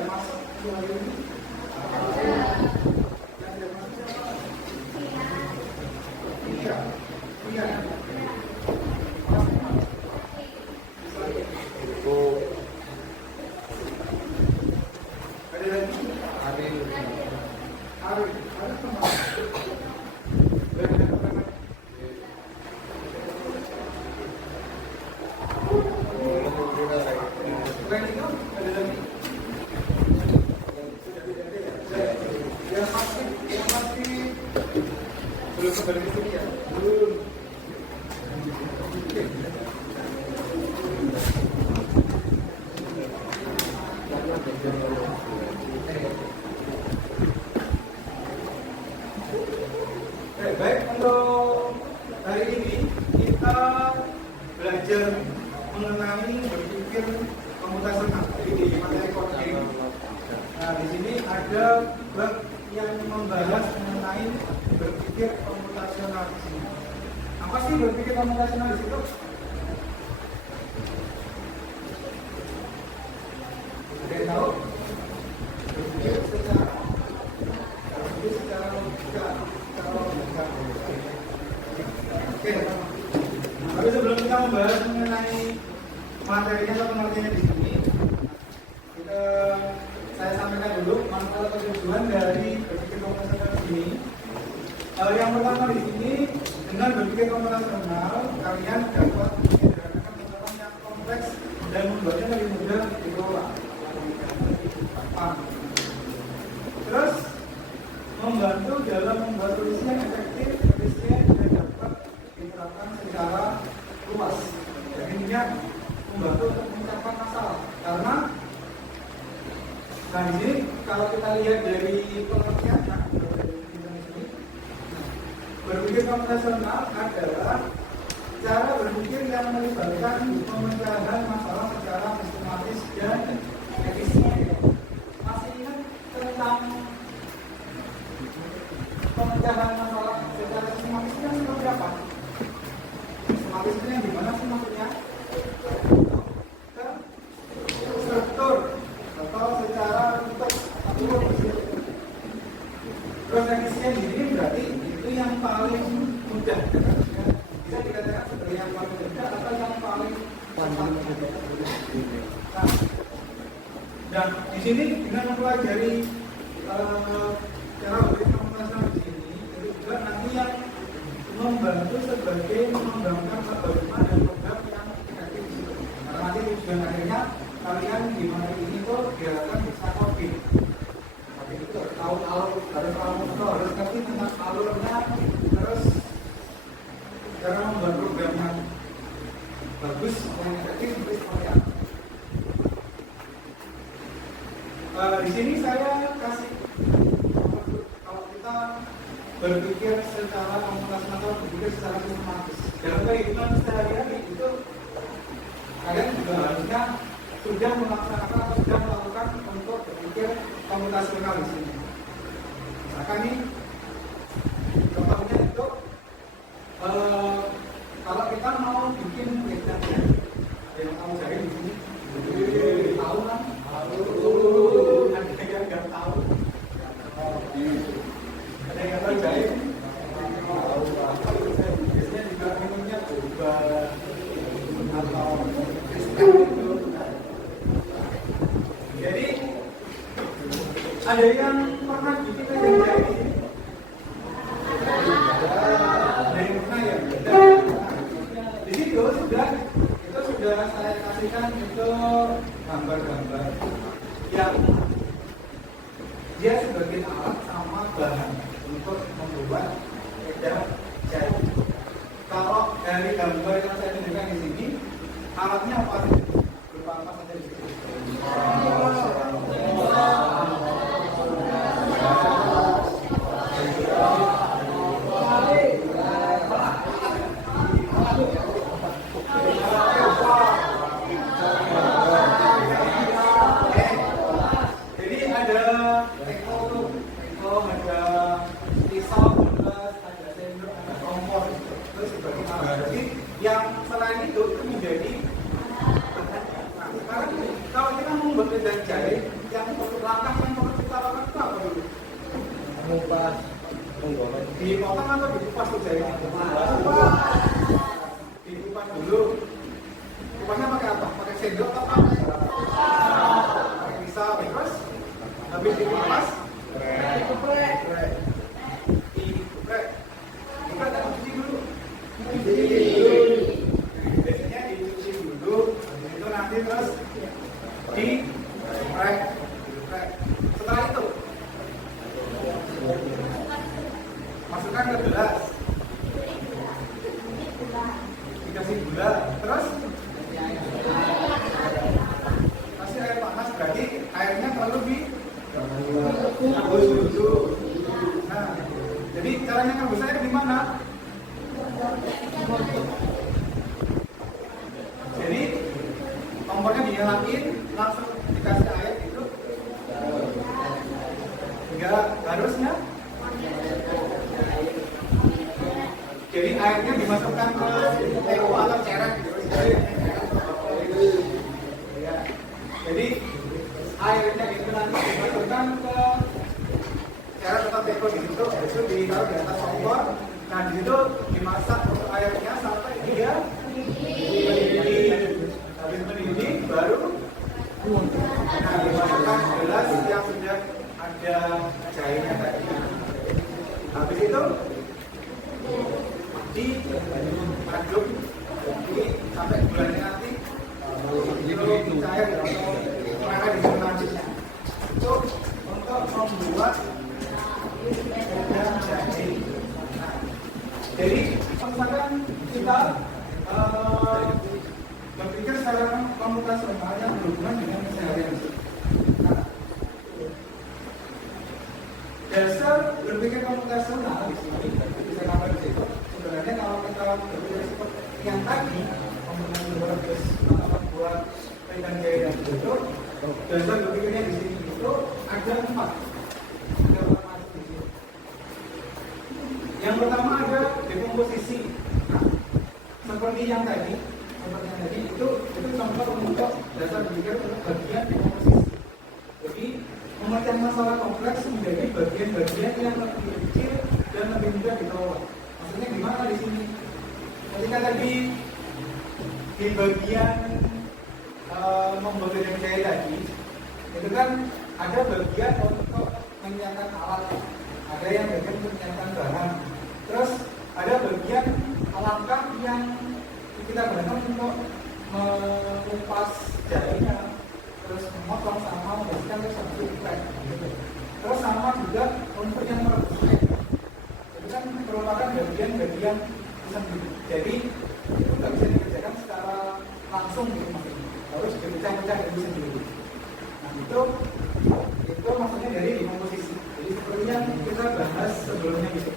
yang masuk di hari ini? Yang tidak masuk siapa? Iya. Iya. Ada lagi? Arif kemana? Belum kembali ke sini ya? Belum. Baik, untuk hari ini kita belajar mengenai berpikir komputasional di materi coding. Nah, di sini ada bab yang membahas mengenai berpikir komputasional di sini. Apa sih berpikir komputasional di situ? Ada yang tahu? Berpikir secara logika, Oke. Tapi sebelum kita membahas mengenai materinya atau pengertiannya di sini, saya sampaikan dulu manfaat atau tujuan dari berpikir komputasional ini. Yang pertama di sini, dengan berpikir komputasional, kalian dapat menyederhanakan masalah yang kompleks dan membuatnya lebih mudah dikelola. Terus membantu dalam membuat solusi yang efektif, efisien, dan dapat diterapkan secara luas. Jadi intinya membantu untuk mencapai masalah. Karena nah di sini kalau kita lihat dari pengertiannya, berpikir komputasional adalah cara berpikir yang melibatkan pemecahan masalah secara sistematis dan efisien. Masih ingat tentang pemecahan masalah secara sistematis itu seperti apa? Sistematis itu yang gimana sih maksudnya? Struktur atau secara bentuk atau terus efisien di sini berarti itu yang paling mudah, bisa dikatakan sebagai yang paling mudah atau yang paling cepat. Nah, di sini dengan mempelajari cara berpikir komputasional di sini, itu juga nanti yang membantu sebagai mengembangkan algoritma dan program yang efektif di situ. Karena nanti tujuan akhirnya kalian di materi ini tuh diharapkan bisa coding. Tapi itu tahu alur, harus ngerti tentang alurnya, terus cara membuat program yang bagus, yang efektif itu seperti apa. Di sini saya kasih kalau kita berpikir secara komputasional atau berpikir secara sistematis dalam kehidupan sehari-hari itu kalian juga harusnya sudah melaksanakan atau sudah melakukan untuk berpikir komputasional di sini. Misalkan nih contohnya itu kalau kita mau bikin website, yang tahu saya di sini tahu kan? Ada yang nggak tahu? Ada yang tahu jahit? Biasanya juga minumnya coba atau itu. Jadi ada yang pernah bikin yang jahit di sini? Ada yang pernah ya? Di situ sudah saya kasihkan itu gambar-gambar yang dia sebagai alat sama bahan untuk membuat meja jahit. Kalau dari gambar yang saya tunjukkan di sini, alatnya apa? Berupa apa saja di sini? Yang selain itu menjadi ngupas menggoreng. Dipotong atau dikupas tuh jarinya? Dikupas dulu. Kupasnya pakai apa? Pakai sendok atau apa? Pakai pisau. Terus habis dikupas dikuprek. Dikuprek atau cuci dulu? Biasanya dicuci dulu, habis itu nanti terus diprek. Setelah itu masukkan ke gelas, dikasih gula, terus kasih air panas, berarti airnya terlalu direbus dulu. Nah, jadi caranya ngerebus air gimana? Jadi kompornya dinyalain, langsung dikasih air itu. Enggak, harusnya. Jadi airnya dimasukkan ke teko atau ceret gitu. Ya. Jadi airnya itu nanti dimasukkan ke ceret atau teko di situ, itu ditaruh di atas kompor. Nah di situ dimasak untuk airnya sampai dia mendidih. Habis mendidih baru dimasukkan gelas yang sudah ada jahenya tadi. Habis itu diaduk sampai gulanya nanti itu cair atau mereka diselanjutnya. Itu untuk membuat wedang jahe. Nah, jadi misalkan kita berpikir secara komputasional yang berhubungan dengan keseharian. Nah, dasar berpikir komputasional di sini bisa sampai di situ. Sebenarnya kalau kita berpikir seperti yang tadi, membuat wedang jahe dan itu, dasar berpikirnya di sini itu ada 4. Yang pertama ada dekomposisi. Nah, seperti yang tadi itu contoh untuk dasar berpikir bagian dekomposisi. Jadi memecah masalah kompleks menjadi bagian-bagian yang lebih kecil dan lebih mudah dikelola. Maksudnya gimana di sini? Ketika tadi di bagian membuat wedang jahe tadi, itu kan ada bagian untuk menyiapkan alat, ada yang bagian untuk menyiapkan bahan, terus ada bagian langkah yang kita gunakan untuk mengupas jahenya, terus memotong sama membersihkan terus habis itu diprek. Terus sama juga untuk yang merebus air, itu kan merupakan bagian-bagian sendiri. Jadi itu nggak bisa dikerjakan secara langsung gitu, maksudnya harus dipecah-pecah itu sendiri. Nah itu maksudnya dari dekomposisi. Jadi seperti yang kita bahas sebelumnya gitu.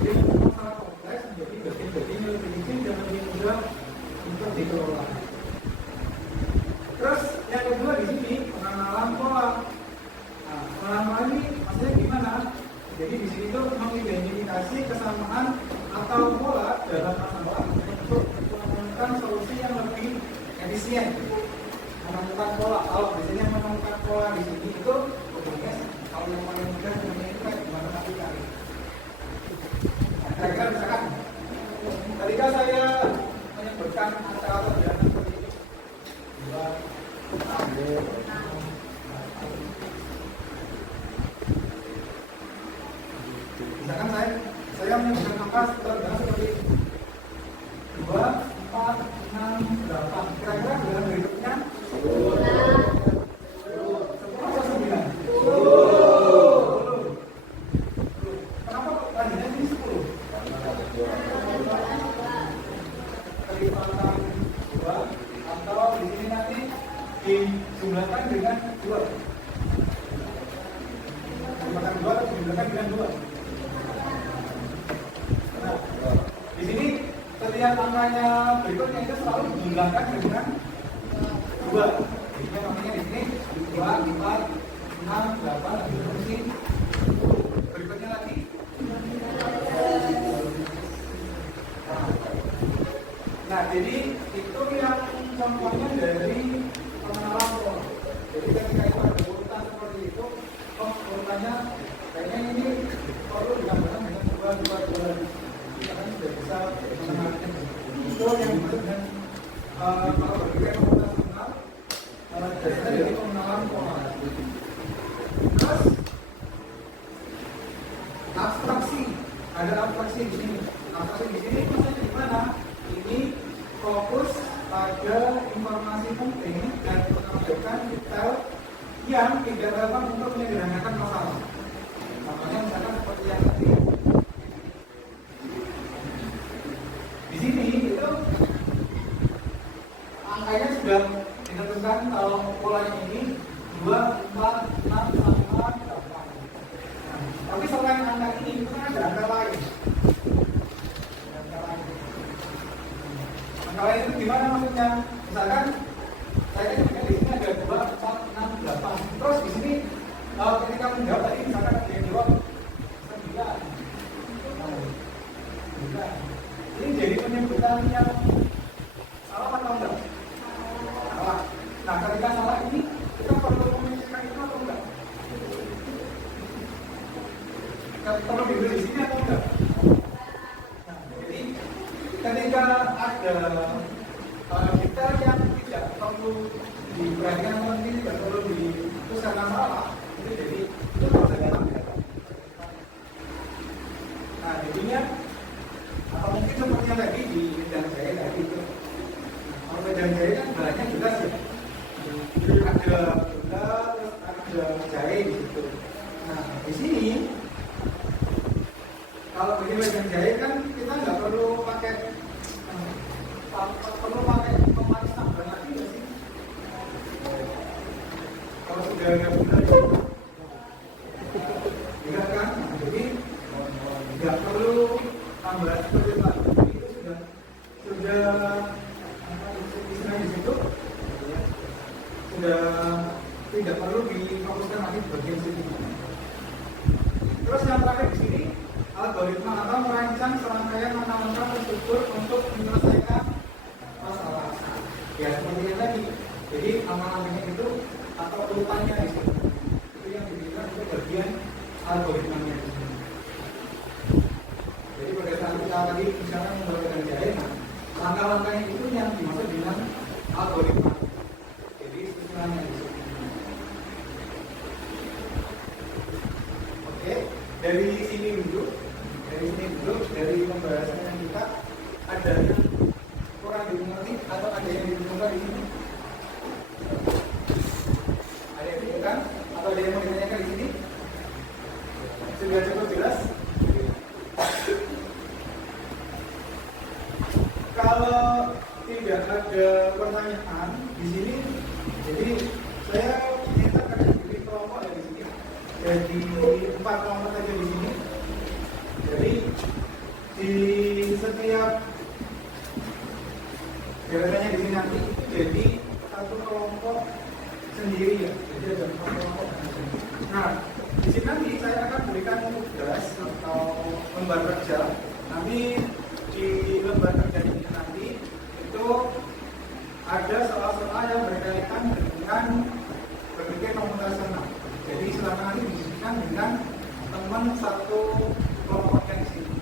Jadi masalah kompleks menjadi bagian-bagian yang lebih kecil dan lebih mudah untuk dikelola. Terus yang kedua di sini pengenalan pola. Nah, pengenalan pola ini maksudnya gimana? Jadi di sini tuh mengidentifikasi kesamaan atau pola dalam masalah untuk menemukan solusi yang lebih efisien. Menemukan pola. Kalau biasanya menemukan pola di sini itu kalau yang paling mudah sebenarnya itu kayak gimana nanti kali. Kira-kira misalkan ketika saya menyebutkan acara perdana seperti ini, misalkan saya menyebutkan angka perdana seperti ini, 2, 4, 6, 8. Kira-kira dalam berikutnya 2. Nah, di sini setiap angkanya berikutnya itu selalu dijumlahkan dengan 2. Jadi makanya di sini 2, 4, 6, 8, terus ini berikutnya lagi. Nah, jadi itu yang contohnya dari pengenalan pola. Jadi ketika itu ada urutan seperti itu, urutannya kayaknya ini di sini. Atasi di sini maksudnya di mana? Ini fokus pada informasi penting dan menambahkan detail yang tidak relevan untuk menyederhanakan masalah. Contohnya misalkan seperti yang tadi. Di sini itu angkanya sudah ditentukan kalau polanya ini 2, 4, 6 sama 8. Tapi selain angka ini itu kan ada angka lain. Angka lain itu gimana maksudnya? Misalkan saya kan di sini ada 2, 4, 6, 8. Terus di sini ketika menjawab tadi misalkan ada yang jawab 9. Ini jadi penyebutan yang salah atau enggak? Salah. Nah, ketika salah ini kita perlu menyelesaikan itu atau enggak? Perlu diberi di sini atau enggak? Nah, jadi ketika ada detail yang tidak perlu diperhatikan atau tidak perlu dituliskan salah, itu jadi itu harus dilakukan. Nah, jadinya atau mungkin seperti yang tadi di medan jahit tadi itu. Kalau medan jahit kan bahannya jelas ya. Ada bola, terus ada jahit di situ. Nah, di sini kalau bikin medan jahit kan kita nggak perlu pakai pemanis tambahan lagi nggak sih? Kalau sudah ada bola itu, enggak kan? Jadi nggak perlu tambahan seperti itu. Itu sudah istilahnya di situ sudah tidak perlu difokuskan lagi di bagian sini. Terus yang terakhir di sini algoritma atau merancang serangkaian langkah-langkah terstruktur untuk menyelesaikan masalah. Ya seperti yang tadi. Jadi langkah-langkahnya itu atau urutannya di sini. Itu yang diberikan untuk bagian algoritmanya di sini. Jadi pada saat kita tadi misalnya membagikan jahit, langkah-langkahnya itu yang dimaksud dengan algoritma. Jadi susunannya di sini. Oke, dari sini dulu, dari pembahasan yang kita ada yang kurang dimengerti atau ada yang ditemukan di sini? Ada yang ditemukan atau ada yang mau ditanyakan di sini? Sudah cukup jelas? Kalau tidak ada pertanyaan di sini, jadi saya minta kalian bikin kelompok ya di sini. Jadi 4 kelompok saja di sini. Jadi di setiap biasanya di sini nanti itu jadi satu kelompok sendiri ya. Jadi ada 4 kelompok. Nah, di sini nanti saya akan berikan tugas atau lembar kerja. Nanti di lembar kerja ini nanti itu ada soal-soal yang berkaitan dengan berbagai komputasional. Jadi silakan nanti diskusikan dengan teman satu kelompok yang di sini.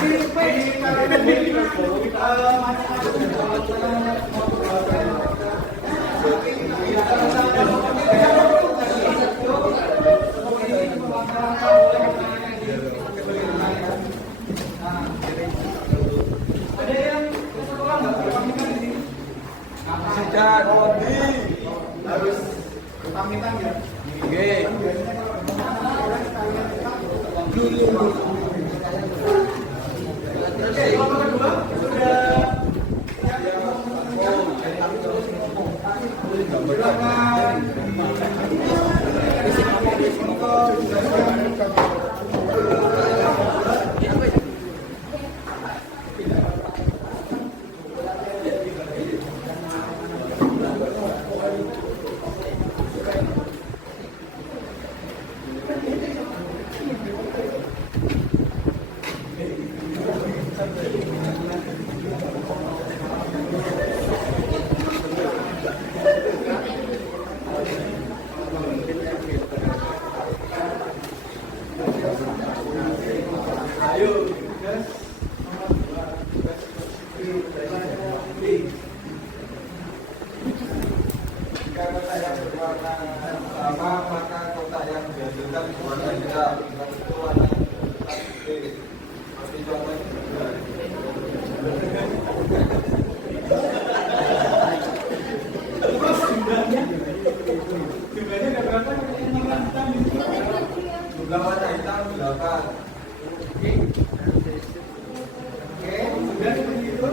Ada yang ke sekolah nggak? Pamitan di sini. Sejak Harus pamitan ya. Oke. Kan biasanya kalau orang sekalian Oke, nomor kedua sudah silakan. Ayo, tugas nomor 2, tugas Jika kotak yang berwarna sama, maka kotak yang dihasilkan berwarna hitam. Dan itu warna putih. Seperti contohnya. jumlahnya ada berapa? Jumlah warna hitam 8. Oke, sudah seperti itu.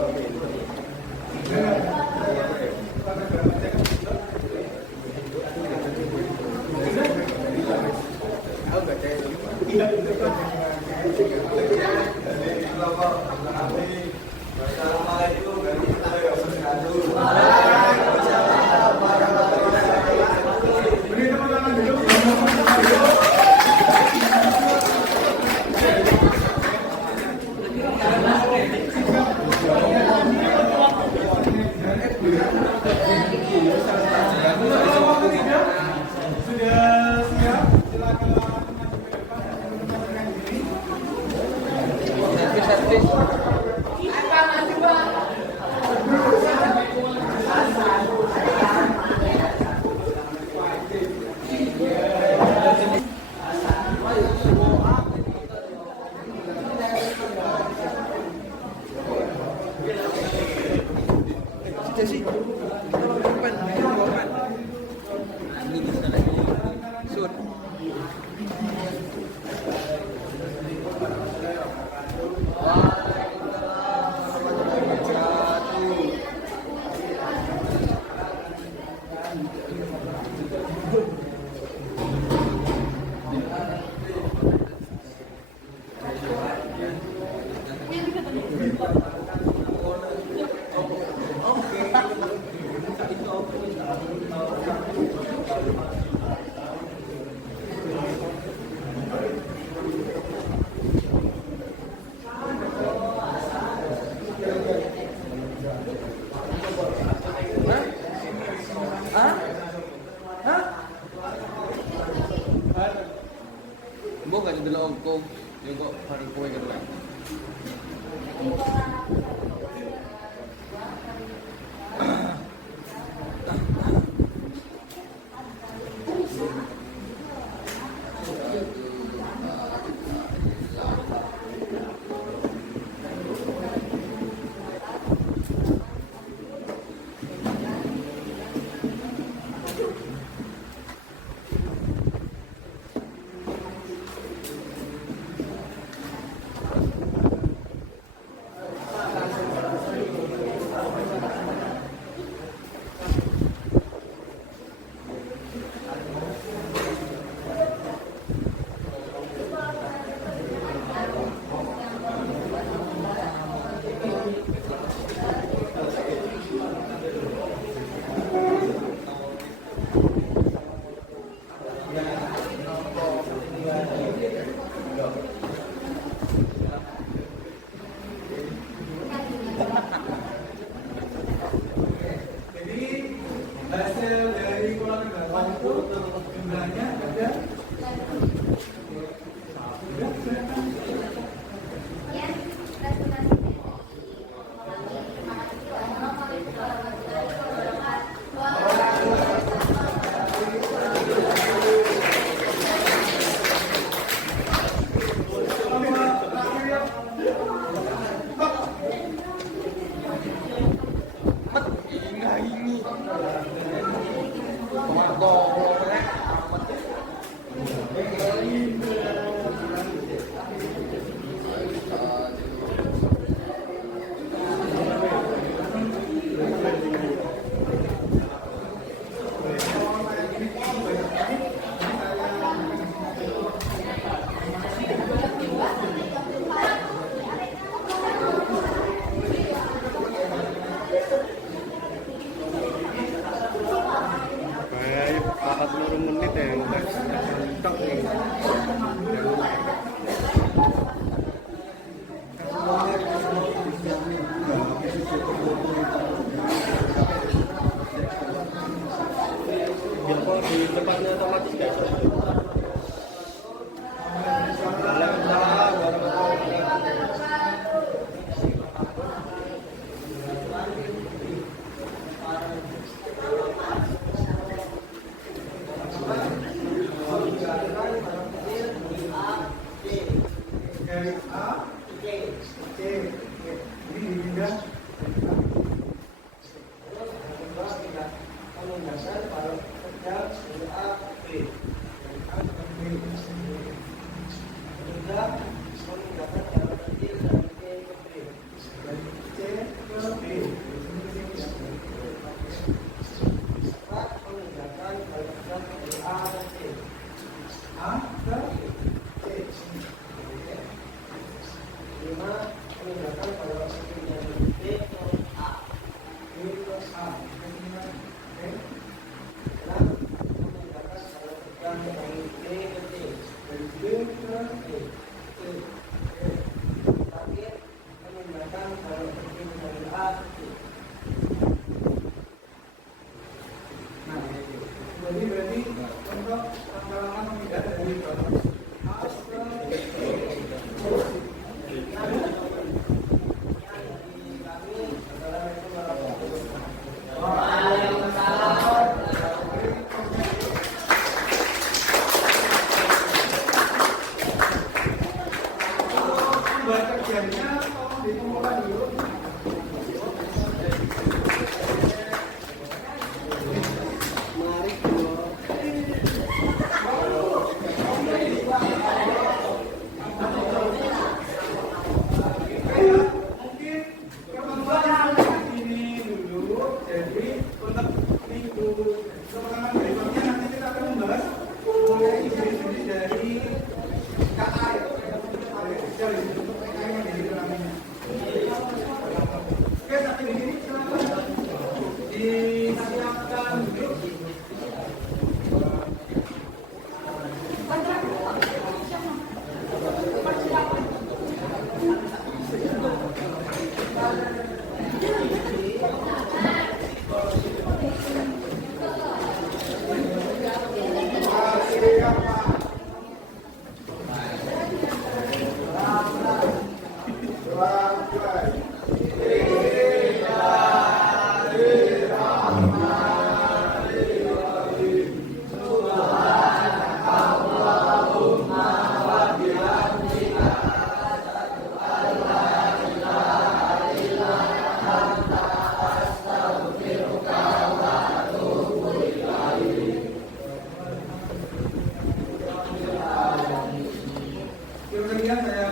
Beri tepuk tangan dulu. Sudah siap? Silakan maju ke depan dan menunjukkan diri. Mbok gak ndelok kok yo kok baru kowe kedua. memindahkan kalau sebelumnya B ke A. B plus A. Oke. Dan memindahkan kalau terbang dari B ke C. Dari B ke E. C. Oke. Terakhir memindahkan kalau terbang dari A ke C. Nah, jadi berarti untuk pengalaman pemindahan dari batas A ke buat kerjanya tolong ditemukan dulu. Mari dulu. Kayak mungkin ketentuannya ini dulu. Jadi untuk minggu pertemuan berikutnya nanti kita akan membahas mulai ide-ide dari KA ya. Dari bentuk PKI yang jadi namanya. Oke, sampai di sini silakan disiapkan dulu. Kemudian saya